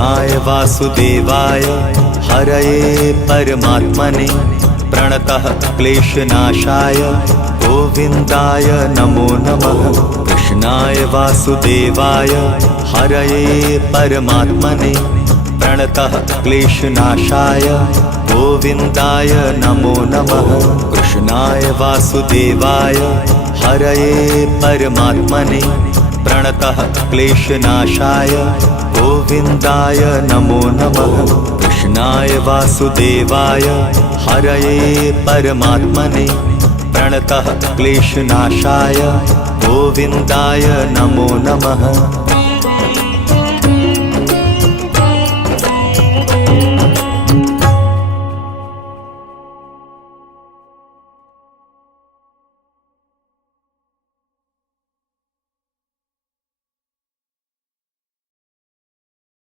कृष्णाय वासुदेवाय हरये परमात्मने प्रणतः क्लेशनाशाय गोविन्दाय नमो नमः। कृष्णाय वासुदेवाय हरये परमात्मने प्रणतः क्लेशनाशाय गोविन्दाय नमो नमः। कृष्णाय वासुदेवाय हरये परमात्मने प्रणतः क्लेशनाशाय गोविन्दाय नमो नमः। कृष्णाय वासुदेवाय हरये परमात्मने प्रणतः क्लेशनाशाय गोविन्दाय नमो नमः।